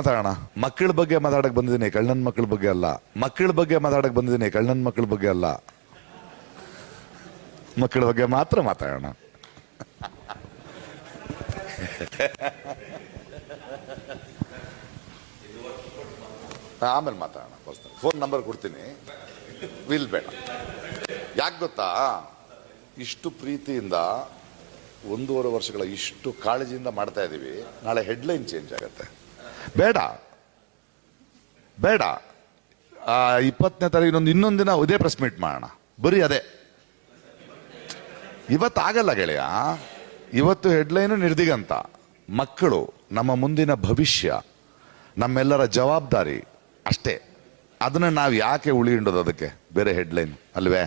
ಮಾತಾಡೋಣ. ಮಕ್ಕಳ ಬಗ್ಗೆ ಮಾತಾಡಕ್ ಬಂದಿದ್ದೀನಿ, ಕಳ್ಳನ ಮಕ್ಕಳ ಬಗ್ಗೆ ಅಲ್ಲ. ಮಕ್ಕಳ ಬಗ್ಗೆ ಮಾತಾಡಕ್ ಬಂದಿದ್ದೀನಿ, ಕಳ್ಳನ ಮಕ್ಕಳ ಬಗ್ಗೆ ಅಲ್ಲ. ಮಕ್ಕಳ ಬಗ್ಗೆ ಮಾತ್ರ ಮಾತಾಡೋಣ. ಆಮೇಲೆ ಮಾತಾಡೋಣ. ಫೋನ್ ನಂಬರ್ ಕೊಡ್ತೀನಿ, ವಿಲ್ ಬೇಡ. ಯಾಕೆ ಗೊತ್ತಾ, ಇಷ್ಟು ಪ್ರೀತಿಯಿಂದ 1.5 ವರ್ಷಗಳ ಇಷ್ಟು ಕಾಳಜಿಯಿಂದ ಮಾಡ್ತಾ ಇದ್ದೀವಿ. ನಾಳೆ ಹೆಡ್ಲೈನ್ ಚೇಂಜ್ ಆಗುತ್ತೆ. ಬೇಡ ಬೇಡ. 20ನೇ ತಾರೀಕು ಇನ್ನೊಂದು ದಿನ ಇದೇ ಪ್ರೆಸ್ ಮೀಟ್ ಮಾಡೋಣ, ಬರೀ ಅದೇ. ಇವತ್ತಾಗಲ್ಲ ಗೆಳೆಯ. ಇವತ್ತು ಹೆಡ್ಲೈನು ನಿರ್ದಿಗಂತ. ಮಕ್ಕಳು ನಮ್ಮ ಮುಂದಿನ ಭವಿಷ್ಯ, ನಮ್ಮೆಲ್ಲರ ಜವಾಬ್ದಾರಿ ಅಷ್ಟೇ. ಅದನ್ನ ನಾವು ಯಾಕೆ ಉಳಿಯಿಂಡೋದು ಅದಕ್ಕೆ ಬೇರೆ ಹೆಡ್ಲೈನ್ ಅಲ್ವೇ?